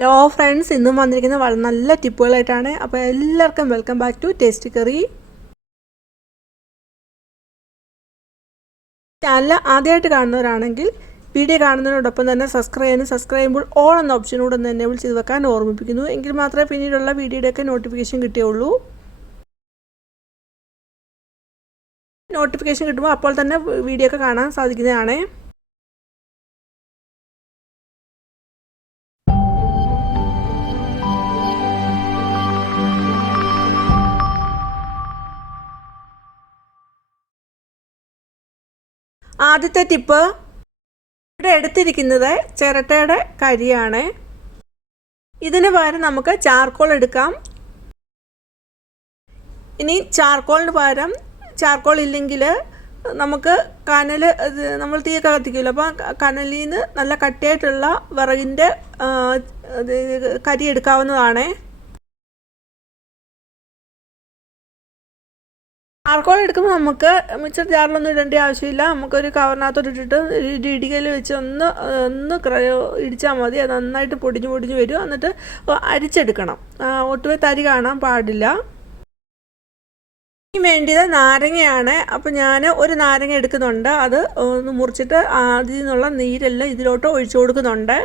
Hello friends ഇന്നും വന്നിരിക്കുന്ന വളരെ നല്ല ടിപ്പുകളായിട്ടാണ്. അപ്പോൾ എല്ലാവർക്കും welcome back to taste curry channel ആദ്യമായിട്ട് കാണുന്നവരാണെങ്കിൽ വീഡിയോ കാണുന്നതിനോടൊപ്പം തന്നെ സബ്സ്ക്രൈബ് ചെയ്യാനും സബ്സ്ക്രൈബ് ചെയ്യുമ്പോൾ ഓൾ എന്ന ഓപ്ഷനോട് ഒന്ന് എനേബിൾ ചെയ്ത് വെക്കാൻ ഓർമ്മിപ്പിക്കുന്നു. എങ്കിൽ മാത്രമേ പിന്നീടുള്ള വീഡിയോയുടെയൊക്കെ നോട്ടിഫിക്കേഷൻ കിട്ടിയുള്ളൂ. നോട്ടിഫിക്കേഷൻ കിട്ടുമ്പോൾ അപ്പോൾ തന്നെ വീഡിയോ ഒക്കെ കാണാൻ സാധിക്കുന്നതാണ്. ആദ്യത്തെ ടിപ്പ് ഇവിടെ എടുത്തിരിക്കുന്നത് ചിരട്ടയുടെ കരിയാണ്. ഇതിന് പകരം നമുക്ക് ചാർക്കോൾ എടുക്കാം. ഇനി ചാർക്കോളിന് പകരം ചാർക്കോൾ ഇല്ലെങ്കിൽ നമുക്ക് കനൽ നമ്മൾ തീ കത്തിക്കില്ല അപ്പോൾ കനലിൽ നിന്ന് നല്ല കട്ടിയായിട്ടുള്ള വിറകിന്റെ കരി എടുക്കാവുന്നതാണ് ആർക്കോൾ എടുക്കുമ്പോൾ നമുക്ക് മിക്സർ ജാറിലൊന്നും ഇടേണ്ട ആവശ്യമില്ല. നമുക്കൊരു കവറിനകത്തോട്ട് ഇട്ടിട്ട് ഒരു ഇടികയിൽ വെച്ച് ഒന്ന് ഒന്ന് ഇടിച്ചാൽ മതി. അത് നന്നായിട്ട് പൊടിഞ്ഞ് പൊടിഞ്ഞ് വരും. എന്നിട്ട് അരിച്ചെടുക്കണം. ഒട്ടുമേ തരി കാണാൻ പാടില്ല. ഇനി വേണ്ടിയത് നാരങ്ങയാണ്. അപ്പോൾ ഞാൻ ഒരു നാരങ്ങ എടുക്കുന്നുണ്ട്. അത് ഒന്ന് മുറിച്ചിട്ട് അതിൽ നിന്നുള്ള നീരെല്ലാം ഇതിലോട്ട് ഒഴിച്ചു കൊടുക്കുന്നുണ്ട്.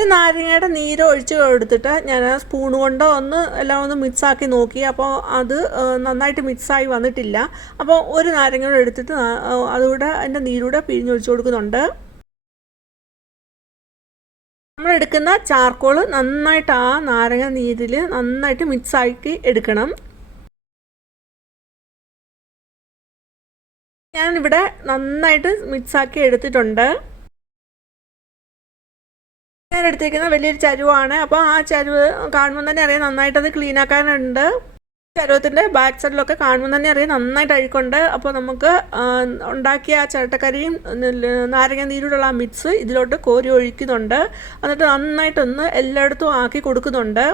ഒരു നാരങ്ങയുടെ നീര് ഒഴിച്ച് കൊടുത്തിട്ട് ഞാൻ ആ സ്പൂൺ കൊണ്ടോ ഒന്ന് എല്ലാം ഒന്ന് മിക്സാക്കി നോക്കി. അപ്പോൾ അത് നന്നായിട്ട് മിക്സായി വന്നിട്ടില്ല. അപ്പോൾ ഒരു നാരങ്ങ എടുത്തിട്ട് അതുകൂടെ അതിന്റെ നീരൂടെ പിഴിഞ്ഞൊഴിച്ച് കൊടുക്കുന്നുണ്ട്. നമ്മളെടുക്കുന്ന ചാർക്കോൾ നന്നായിട്ട് ആ നാരങ്ങ നീരിൽ നന്നായിട്ട് മിക്സാക്കി എടുക്കണം. ഞാനിവിടെ നന്നായിട്ട് മിക്സാക്കി എടുത്തിട്ടുണ്ട്. ഞാൻ എടുത്തിരിക്കുന്ന വലിയൊരു ചരുവാണ്. അപ്പോൾ ആ ചരുവ് കാണുമ്പോൾ തന്നെ അറിയാം നന്നായിട്ട് അത് ക്ലീൻ ആക്കാനുണ്ട് ചരുവത്തിന്റെ ബാക്ക് സൈഡിലൊക്കെ കാണുമ്പോൾ തന്നെ അറിയാം നന്നായിട്ട് അഴുക്കുണ്ട്. അപ്പോൾ നമുക്ക് ഉണ്ടാക്കിയ ആ ചിരട്ടക്കരിയും നാരങ്ങ നീരോടുള്ള ആ മിക്സ് ഇതിലോട്ട് കോരി ഒഴിക്കുന്നുണ്ട്. എന്നിട്ട് നന്നായിട്ടൊന്ന് എല്ലായിടത്തും ആക്കി കൊടുക്കുന്നുണ്ട്.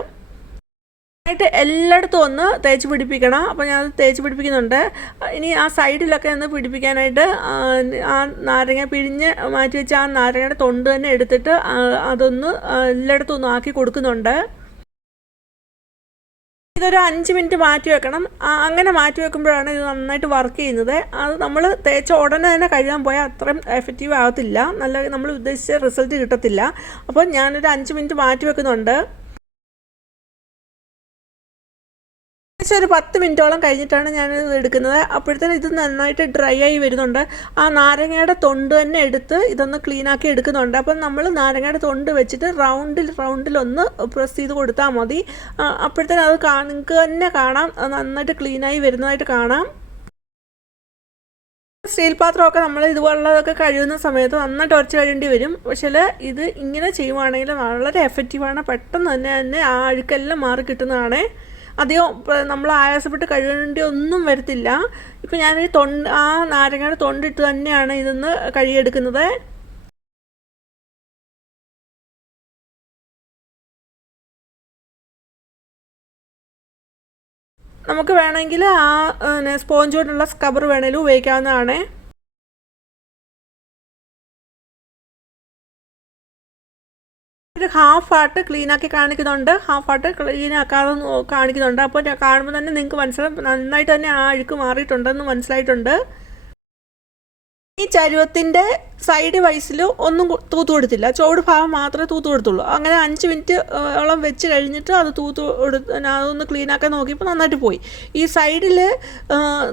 ആയിട്ട് എല്ലായിടത്തും ഒന്ന് തേച്ച് പിടിപ്പിക്കണം. അപ്പോൾ ഞാൻ തേച്ച് പിടിപ്പിക്കുന്നുണ്ട്. ഇനി ആ സൈഡിലൊക്കെ ഒന്ന് പിടിപ്പിക്കാനായിട്ട് ആ നാരങ്ങ പിഴിഞ്ഞ് മാറ്റി വെച്ച ആ നാരങ്ങയുടെ തൊണ്ട് തന്നെ എടുത്തിട്ട് അതൊന്ന് എല്ലായിടത്തും ഒന്ന് ആക്കി കൊടുക്കുന്നുണ്ട്. ഇതൊരു അഞ്ച് മിനിറ്റ് മാറ്റി വെക്കണം. അങ്ങനെ മാറ്റി വെക്കുമ്പോഴാണ് ഇത് നന്നായിട്ട് വർക്ക് ചെയ്യുന്നത്. അത് നമ്മൾ തേച്ച ഉടനെ തന്നെ കഴുകാൻ പോയാൽ അത്രയും എഫക്റ്റീവ് ആകത്തില്ല നല്ല നമ്മൾ ഉദ്ദേശിച്ച റിസൾട്ട് കിട്ടത്തില്ല. അപ്പോൾ ഞാനൊരു അഞ്ച് മിനിറ്റ് മാറ്റി വെക്കുന്നുണ്ട്. ഏകദേശം ഒരു പത്ത് മിനിറ്റോളം കഴിഞ്ഞിട്ടാണ് ഞാൻ ഇത് എടുക്കുന്നത്. അപ്പോഴത്തേനും ഇത് നന്നായിട്ട് ഡ്രൈ ആയി വരുന്നുണ്ട്. ആ നാരങ്ങയുടെ തൊണ്ട് തന്നെ എടുത്ത് ഇതൊന്ന് ക്ലീൻ ആക്കി എടുക്കുന്നുണ്ട്. അപ്പം നമ്മൾ നാരങ്ങയുടെ തൊണ്ട് വെച്ചിട്ട് റൗണ്ടിൽ റൗണ്ടിൽ ഒന്ന് പ്രസ് ചെയ്ത് കൊടുത്താൽ മതി. അപ്പോഴത്തേനും അത് നിങ്ങൾക്ക് തന്നെ കാണാം. നന്നായിട്ട് ക്ലീനായി വരുന്നതായിട്ട് കാണാം. സ്റ്റീൽ പാത്രമൊക്കെ നമ്മൾ ഇതുപോലുള്ളതൊക്കെ കഴിയുന്ന സമയത്ത് നന്നായിട്ട് ഉരച്ച് കഴിയേണ്ടി വരും. പക്ഷേ ഇത് ഇങ്ങനെ ചെയ്യുവാണെങ്കിൽ വളരെ എഫക്റ്റീവാണ് പെട്ടെന്ന് തന്നെ തന്നെ ആ അഴുക്കെല്ലാം മാറി കിട്ടുന്നതാണ്. അധികം നമ്മൾ ആയാസപ്പെട്ട് കഴുകേണ്ടി ഒന്നും വരത്തില്ല. ഇപ്പം ഞാൻ ഈ തൊണ്ട് ആ നാരങ്ങയുടെ തൊണ്ടിട്ട് തന്നെയാണ് ഇതൊന്ന് കഴുകിയെടുക്കുന്നത്. നമുക്ക് വേണമെങ്കിൽ ആ സ്പോഞ്ച് കൊണ്ടുള്ള സ്കബർ വേണമെങ്കിലും ഉപയോഗിക്കാവുന്നതാണ്. ഒരു ഹാഫ് ക്ലീനാക്കി കാണിക്കുന്നുണ്ട്. ഹാഫ് ക്ലീനാക്കാതെ കാണിക്കുന്നുണ്ട്. അപ്പോൾ കാണുമ്പോൾ തന്നെ നിങ്ങൾക്ക് മനസ്സിലാവും നന്നായിട്ട് തന്നെ ആ അഴുക്ക് മാറിയിട്ടുണ്ടെന്ന് മനസ്സിലായിട്ടുണ്ട്. ഈ ചരുവത്തിന്റെ സൈഡ് വൈസിൽ ഒന്നും തൂത്ത് കൊടുത്തില്ല. ചുവട് ഭാഗം മാത്രമേ തൂത്ത് കൊടുത്തുള്ളൂ. അങ്ങനെ അഞ്ച് മിനിറ്റ് ഓളം വെച്ച് കഴിഞ്ഞിട്ട് അത് തൂത്ത് കൊടു അതൊന്ന് ക്ലീൻ ആക്കാൻ നോക്കിയപ്പോൾ നന്നായിട്ട് പോയി. ഈ സൈഡിൽ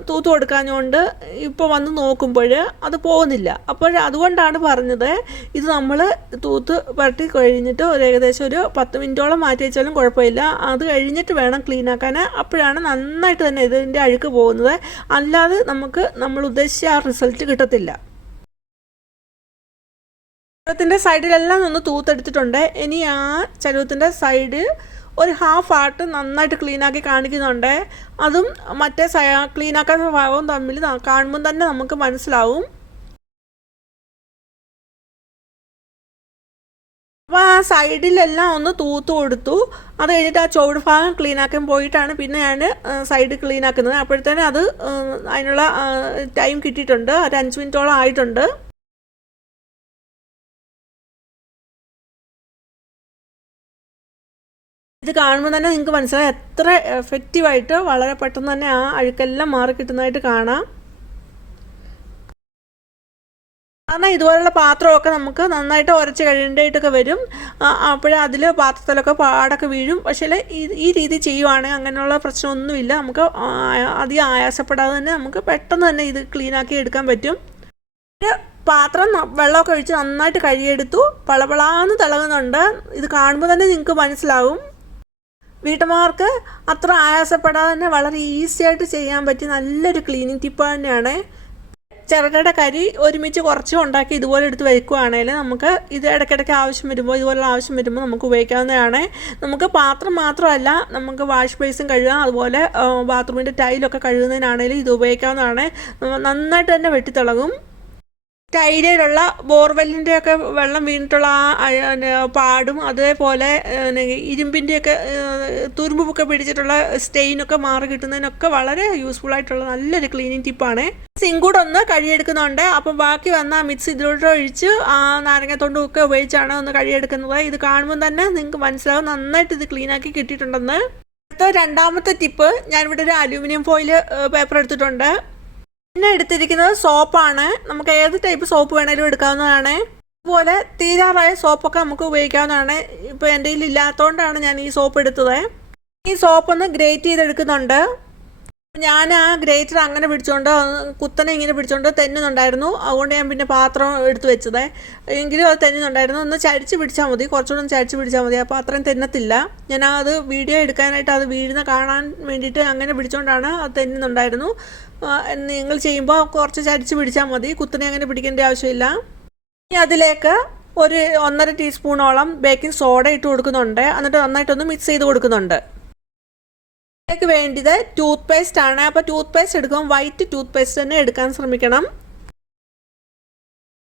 തൂത്ത് കൊടുക്കാഞ്ഞുകൊണ്ട് ഇപ്പോൾ വന്ന് നോക്കുമ്പോൾ അത് പോകുന്നില്ല. അപ്പോൾ അതുകൊണ്ടാണ് പറഞ്ഞത് ഇത് നമ്മൾ തൂത്ത് പരട്ടി കഴിഞ്ഞിട്ട് ഒരു ഏകദേശം ഒരു പത്ത് മിനിറ്റോളം മാറ്റി വെച്ചാലും കുഴപ്പമില്ല. അത് കഴിഞ്ഞിട്ട് വേണം ക്ലീൻ ആക്കാൻ അപ്പോഴാണ് നന്നായിട്ട് തന്നെ ഇതിന്റെ അഴുക്ക് പോകുന്നത്. അല്ലാതെ നമുക്ക് നമ്മൾ ഉദ്ദേശിച്ച ആ റിസൾട്ട് കിട്ടത്തില്ല. ചരുവത്തിന്റെ സൈഡിലെല്ലാം ഒന്ന് തൂത്തെടുത്തിട്ടുണ്ട്. ഇനി ആ ചരുവത്തിന്റെ സൈഡ് ഒരു ഹാഫ് ആർട്ട് നന്നായിട്ട് ക്ലീനാക്കി കാണിക്കുന്നുണ്ട്. അതും മറ്റേ ക്ലീനാക്കാത്ത ഭാഗവും തമ്മിൽ കാണുമ്പോൾ തന്നെ നമുക്ക് മനസ്സിലാവും. അപ്പോൾ ആ സൈഡിലെല്ലാം ഒന്ന് തൂത്ത് കൊടുത്തു. അത് കഴിഞ്ഞിട്ട് ആ ചുവട് ഭാഗം ക്ലീനാക്കാൻ പോയിട്ടാണ് പിന്നെ ഞാൻ സൈഡ് ക്ലീനാക്കുന്നത് അപ്പോഴത്തേനും അത് അതിനുള്ള ടൈം കിട്ടിയിട്ടുണ്ട്. ഒരു അഞ്ച് മിനിറ്റോളം ആയിട്ടുണ്ട്. ഇത് കാണുമ്പോൾ തന്നെ നിങ്ങൾക്ക് മനസ്സിലായി എത്ര എഫക്റ്റീവായിട്ട് വളരെ പെട്ടെന്ന് തന്നെ ആ അഴുക്കെല്ലാം മാറി കിട്ടുന്നതായിട്ട് കാണാം. കാരണം ഇതുപോലുള്ള പാത്രമൊക്കെ നമുക്ക് നന്നായിട്ട് ഉരച്ച് കഴിയേണ്ടതായിട്ടൊക്കെ വരും. അപ്പോഴേ അതിൽ പാത്രത്തിലൊക്കെ പാടൊക്കെ വീഴും. പക്ഷേ ഈ രീതി ചെയ്യുവാണെങ്കിൽ അങ്ങനെയുള്ള പ്രശ്നമൊന്നുമില്ല. നമുക്ക് അധികം ആയാസപ്പെടാതെ തന്നെ നമുക്ക് പെട്ടെന്ന് തന്നെ ഇത് ക്ലീനാക്കി എടുക്കാൻ പറ്റും. പാത്രം വെള്ളമൊക്കെ ഒഴിച്ച് നന്നായിട്ട് കഴുകിയെടുത്തു. പളപളാന്ന് തിളങ്ങുന്നുണ്ട്. ഇത് കാണുമ്പോൾ തന്നെ നിങ്ങൾക്ക് മനസ്സിലാവും. വീട്ടമ്മമാർക്ക് അത്ര ആയാസപ്പെടാതെ തന്നെ വളരെ ഈസി ആയിട്ട് ചെയ്യാൻ പറ്റിയ നല്ലൊരു ക്ലീനിങ് ടിപ്പ് തന്നെയാണ്. ചിരട്ടയുടെ കരി ഒരുമിച്ച് കുറച്ച് ഉണ്ടാക്കി ഇതുപോലെ എടുത്ത് വയ്ക്കുകയാണെങ്കിൽ നമുക്ക് ഇത് ഇടയ്ക്കിടയ്ക്ക് ആവശ്യം വരുമ്പോൾ ഇതുപോലുള്ള ആവശ്യം വരുമ്പോൾ നമുക്ക് ഉപയോഗിക്കാവുന്നതാണ്. നമുക്ക് പാത്രം മാത്രമല്ല നമുക്ക് വാഷ് ബേസും കഴുകാം അതുപോലെ ബാത്റൂമിന്റെ ടൈലൊക്കെ കഴുകുന്നതിനാണെങ്കിലും ഇത് ഉപയോഗിക്കാവുന്നതാണ്. നന്നായിട്ട് തന്നെ വെട്ടിത്തിളങ്ങും ബോർവെല്ലിന്റെ ഒക്കെ വെള്ളം വീണിട്ടുള്ള ആ പാടും. അതേപോലെ ഇരുമ്പിന്റെയൊക്കെ തുരുമ്പൊക്കെ പിടിച്ചിട്ടുള്ള സ്റ്റെയിനൊക്കെ മാറി കിട്ടുന്നതിനൊക്കെ വളരെ യൂസ്ഫുൾ ആയിട്ടുള്ള നല്ലൊരു ക്ലീനിങ് ടിപ്പാണ് സിങ്കൂടെ ഒന്ന് കഴിയെടുക്കുന്നുണ്ട് അപ്പം ബാക്കി വന്ന മിക്സ് ഇതിലോട്ട് ഒഴിച്ച് ആ നാരങ്ങത്തൊണ്ടുമൊക്കെ ഉപയോഗിച്ചാണ് ഒന്ന് കഴിയെടുക്കുന്നത് ഇത് കാണുമ്പോൾ തന്നെ നിങ്ങൾക്ക് മനസ്സിലാവും നന്നായിട്ട് ഇത് ക്ലീനാക്കി കിട്ടിയിട്ടുണ്ടെന്ന്. അടുത്ത രണ്ടാമത്തെ ടിപ്പ് ഞാനിവിടെ ഒരു അലൂമിനിയം ഫോയിൽ പേപ്പർ എടുത്തിട്ടുണ്ട്. പിന്നെ എടുത്തിരിക്കുന്നത് സോപ്പാണ്. നമുക്ക് ഏത് ടൈപ്പ് സോപ്പ് വേണേലും എടുക്കാവുന്നതാണ്. അതുപോലെ തീരാറായ സോപ്പൊക്കെ നമുക്ക് ഉപയോഗിക്കാവുന്നതാണ്. ഇപ്പോൾ എന്റെ കയ്യിൽ ഇല്ലാത്തതുകൊണ്ടാണ് ഞാൻ ഈ സോപ്പ് എടുത്തത്. ഈ സോപ്പ് ഒന്ന് ഗ്രേറ്റ് ചെയ്തെടുക്കുന്നുണ്ട്. ഞാൻ ആ ഗ്രേറ്റർ അങ്ങനെ പിടിച്ചോണ്ട് കുത്തനെ ഇങ്ങനെ പിടിച്ചോണ്ട് തെന്നുന്നുണ്ടായിരുന്നു. അതുകൊണ്ട് ഞാൻ പിന്നെ പാത്രം എടുത്തു വെച്ചത്. എങ്കിലും അത് തെന്നുന്നുണ്ടായിരുന്നു. ഒന്ന് ചരിച്ച് പിടിച്ചാൽ മതി. കുറച്ചുകൂടെ ഒന്ന് ചരിച്ച് പിടിച്ചാൽ മതി. അപ്പോൾ അത്രയും തെന്നത്തില്ല. ഞാൻ അത് വീഡിയോ എടുക്കാനായിട്ട് അത് വീഴുന്ന കാണാൻ വേണ്ടിയിട്ട് അങ്ങനെ പിടിച്ചോണ്ടാണ് അത് തെന്നുന്നുണ്ടായിരുന്നു. നിങ്ങൾ ചെയ്യുമ്പോൾ കുറച്ച് ചരിച്ച് പിടിച്ചാൽ മതി. കുത്തനെ അങ്ങനെ പിടിക്കേണ്ട ആവശ്യമില്ല. ഇനി അതിലേക്ക് ഒരു ഒന്നര ടീസ്പൂണോളം ബേക്കിംഗ് സോഡ ഇട്ട് കൊടുക്കുന്നുണ്ട്. എന്നിട്ട് നന്നായിട്ടൊന്ന് മിക്സ് ചെയ്ത് കൊടുക്കുന്നുണ്ട്. ഇതിലേക്ക് വേണ്ടത് ടൂത്ത് പേസ്റ്റ് ആണ്. അപ്പോൾ ടൂത്ത് പേസ്റ്റ് എടുക്കുമ്പോൾ വൈറ്റ് ടൂത്ത് പേസ്റ്റ് തന്നെ എടുക്കാൻ ശ്രമിക്കണം.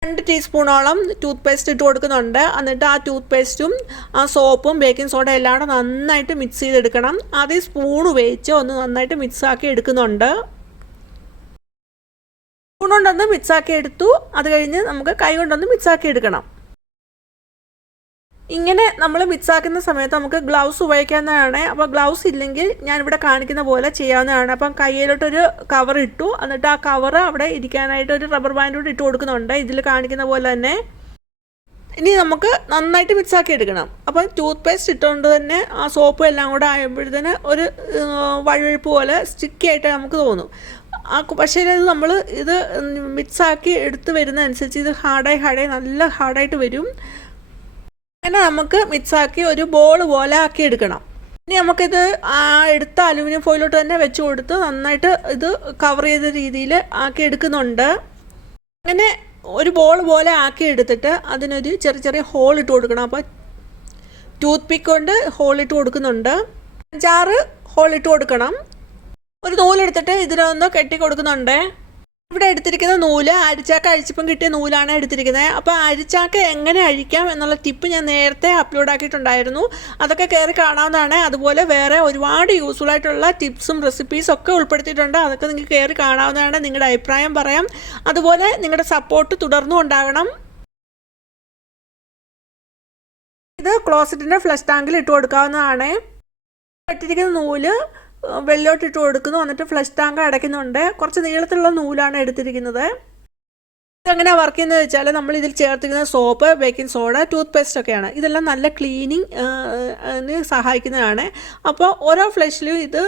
രണ്ട് ടീസ്പൂണോളം ടൂത്ത് പേസ്റ്റ് ഇട്ട് കൊടുക്കുന്നുണ്ട്. എന്നിട്ട് ആ ടൂത്ത് പേസ്റ്റും ആ സോപ്പും ബേക്കിംഗ് സോഡ എല്ലാം കൂടെ നന്നായിട്ട് മിക്സ് ചെയ്തെടുക്കണം. ആദ്യം സ്പൂൺ ഉപയോഗിച്ച് ഒന്ന് നന്നായിട്ട് മിക്സ് ആക്കി എടുക്കുന്നുണ്ട്. സ്പൂൺ കൊണ്ടൊന്ന് മിക്സ് ആക്കി എടുത്തു. അത് കഴിഞ്ഞ് നമുക്ക് കൈ കൊണ്ടൊന്ന് മിക്സ് ആക്കി എടുക്കണം. ഇങ്ങനെ നമ്മൾ മിക്സാക്കുന്ന സമയത്ത് നമുക്ക് ഗ്ലൗസ് ഉപയോഗിക്കാവുന്നതാണ്. അപ്പോൾ ഗ്ലൗസ് ഇല്ലെങ്കിൽ ഞാൻ ഇവിടെ കാണിക്കുന്ന പോലെ ചെയ്യാവുന്നതാണ്. അപ്പം കയ്യിലോട്ടൊരു കവർ ഇട്ടു. എന്നിട്ട് ആ കവർ അവിടെ ഇരിക്കാനായിട്ട് ഒരു റബ്ബർ ബാൻഡ് ഇട്ട് കൊടുക്കുന്നുണ്ട്. ഇതിൽ കാണിക്കുന്ന പോലെ തന്നെ. ഇനി നമുക്ക് നന്നായിട്ട് മിക്സാക്കി എടുക്കണം. അപ്പം ടൂത്ത് പേസ്റ്റ് ഇട്ടുകൊണ്ട് തന്നെ ആ സോപ്പ് എല്ലാം കൂടെ ആയപ്പോഴത്തേന് ഒരു വഴുവഴുപ്പ് പോലെ സ്റ്റിക്കി ആയിട്ട് നമുക്ക് തോന്നും. ആ പക്ഷേ ഇത് നമ്മൾ ഇത് മിക്സാക്കി എടുത്ത് വരുന്നതനുസരിച്ച് ഇത് ഹാർഡായി ഹാർഡായി നല്ല ഹാർഡായിട്ട് വരും. അങ്ങനെ നമുക്ക് മിക്സാക്കി ഒരു ബോൾ പോലെ ആക്കി എടുക്കണം. ഇനി നമുക്കിത് ആ എടുത്ത അലുമിനിയം ഫോയിലോട്ട് തന്നെ വെച്ച് കൊടുത്ത് നന്നായിട്ട് ഇത് കവർ ചെയ്ത രീതിയിൽ ആക്കി എടുക്കുന്നുണ്ട്. അങ്ങനെ ഒരു ബോൾ പോലെ ആക്കി എടുത്തിട്ട് അതിനൊരു ചെറിയ ചെറിയ ഹോൾ ഇട്ട് കൊടുക്കണം. അപ്പോൾ ടൂത്ത് പിക്ക് കൊണ്ട് ഹോൾ ഇട്ട് കൊടുക്കുന്നുണ്ട്. അഞ്ചാറ് ഹോൾ ഇട്ട് കൊടുക്കണം. ഒരു നൂലെടുത്തിട്ട് ഇതിനൊന്ന് കെട്ടി കൊടുക്കുന്നുണ്ട്. ഇവിടെ എടുത്തിരിക്കുന്ന നൂൽ അരിച്ചാക്ക അഴിച്ചപ്പം കിട്ടിയ നൂലാണ് എടുത്തിരിക്കുന്നത്. അപ്പോൾ അരിച്ചാക്ക എങ്ങനെ അഴിക്കാം എന്നുള്ള ടിപ്പ് ഞാൻ നേരത്തെ അപ്ലോഡ് ആക്കിയിട്ടുണ്ടായിരുന്നു. അതൊക്കെ കയറി കാണാവുന്നതാണ്. അതുപോലെ വേറെ ഒരുപാട് യൂസ്ഫുൾ ആയിട്ടുള്ള ടിപ്സും റെസിപ്പീസും ഒക്കെ ഉൾപ്പെടുത്തിയിട്ടുണ്ട്. അതൊക്കെ നിങ്ങൾക്ക് കയറി കാണാവുന്നതാണ്. നിങ്ങളുടെ അഭിപ്രായം പറയാം. അതുപോലെ നിങ്ങളുടെ സപ്പോർട്ട് തുടർന്നും ഉണ്ടാകണം. ഇത് ക്ലോസറ്റിന്റെ ഫ്ലഷ് ടാങ്കിൽ ഇട്ട് കൊടുക്കാവുന്നതാണ്. ഇട്ടിരിക്കുന്ന നൂൽ വെള്ളോട്ടിട്ട് കൊടുക്കുന്നു. എന്നിട്ട് ഫ്ലഷ് ടാങ്ക് അടയ്ക്കുന്നുണ്ട്. കുറച്ച് നീളത്തിലുള്ള നൂലാണ് എടുത്തിരിക്കുന്നത്. ഇതെങ്ങനെ വർക്ക് ചെയ്യുന്നത് വെച്ചാൽ നമ്മൾ ഇതിൽ ചേർത്തിരിക്കുന്ന soap baking soda toothpaste ഒക്കെയാണ്. ഇതെല്ലാം നല്ല ക്ലീനിങ് സഹായിക്കുന്നതാണ്. അപ്പോൾ ഓരോ ഫ്ലഷിലും ഇത്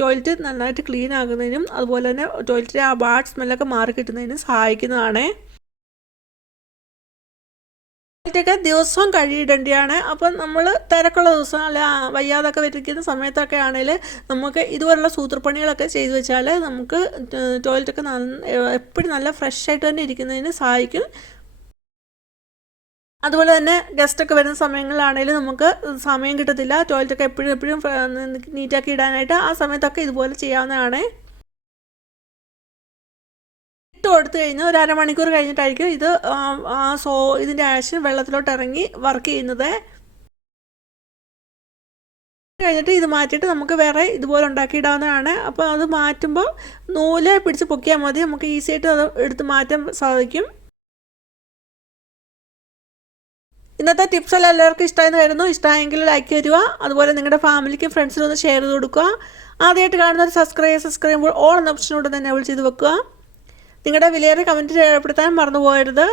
ടോയ്ലറ്റ് നന്നായിട്ട് ക്ലീൻ ആകുന്നതിനും അതുപോലെ തന്നെ ടോയ്ലറ്റിലെ ആ ബാഡ് സ്മെല്ലൊക്കെ മാറി കിട്ടുന്നതിനും സഹായിക്കുന്നതാണ്. ഒക്കെ ദിവസവും കഴിയിടേണ്ടിയാണ്. അപ്പം നമ്മൾ തിരക്കുള്ള ദിവസം അല്ല വയ്യാതൊക്കെ വരിക്കുന്ന സമയത്തൊക്കെ ആണെങ്കിൽ നമുക്ക് ഇതുപോലുള്ള സൂത്രപ്പണികളൊക്കെ ചെയ്തു വെച്ചാൽ നമുക്ക് ടോയ്ലറ്റൊക്കെ എപ്പോഴും നല്ല ഫ്രഷ് ആയിട്ട് തന്നെ ഇരിക്കുന്നതിന് സഹായിക്കും. അതുപോലെ തന്നെ ഗസ്റ്റൊക്കെ വരുന്ന സമയങ്ങളിലാണെങ്കിലും നമുക്ക് സമയം കിട്ടത്തില്ല. ടോയ്ലറ്റൊക്കെ എപ്പോഴും എപ്പോഴും നീറ്റാക്കി ഇടാനായിട്ട് ആ സമയത്തൊക്കെ ഇതുപോലെ ചെയ്യാവുന്നതാണ്. ഇട്ട് കൊടുത്തു കഴിഞ്ഞാൽ ഒരു അരമണിക്കൂർ കഴിഞ്ഞിട്ടായിരിക്കും ഇത് സോ ഇതിന്റെ ആഷ് വെള്ളത്തിലോട്ട് ഇറങ്ങി വർക്ക് ചെയ്യുന്നത്. കഴിഞ്ഞിട്ട് ഇത് മാറ്റിയിട്ട് നമുക്ക് വേറെ ഇതുപോലെ ഉണ്ടാക്കിയിടാവുന്നതാണ്. അപ്പോൾ അത് മാറ്റുമ്പോൾ നൂൽ പിടിച്ച് പൊക്കിയാൽ മതി. നമുക്ക് ഈസി ആയിട്ട് അത് എടുത്ത് മാറ്റാൻ സാധിക്കും. ഇന്നത്തെ ടിപ്സ് എല്ലാം എല്ലാവർക്കും ഇഷ്ടമായെന്ന് കരുതുന്നു. ഇഷ്ടമായെങ്കിൽ ലൈക്ക് തരിക. അതുപോലെ നിങ്ങളുടെ ഫാമിലിക്കും ഫ്രണ്ട്സിനും ഒന്ന് ഷെയർ ചെയ്ത് കൊടുക്കുക. ആദ്യമായിട്ട് കാണുന്നവർ സബ്സ്ക്രൈബ് സബ്സ്ക്രൈബ് ഓൾ എന്ന ഓപ്ഷനോട് തന്നെ അവൾ ചെയ്ത് വെക്കുക. നിങ്ങളുടെ വിലയേറിയ കമന്റ് രേഖപ്പെടുത്താൻ മറന്നു പോകരുത്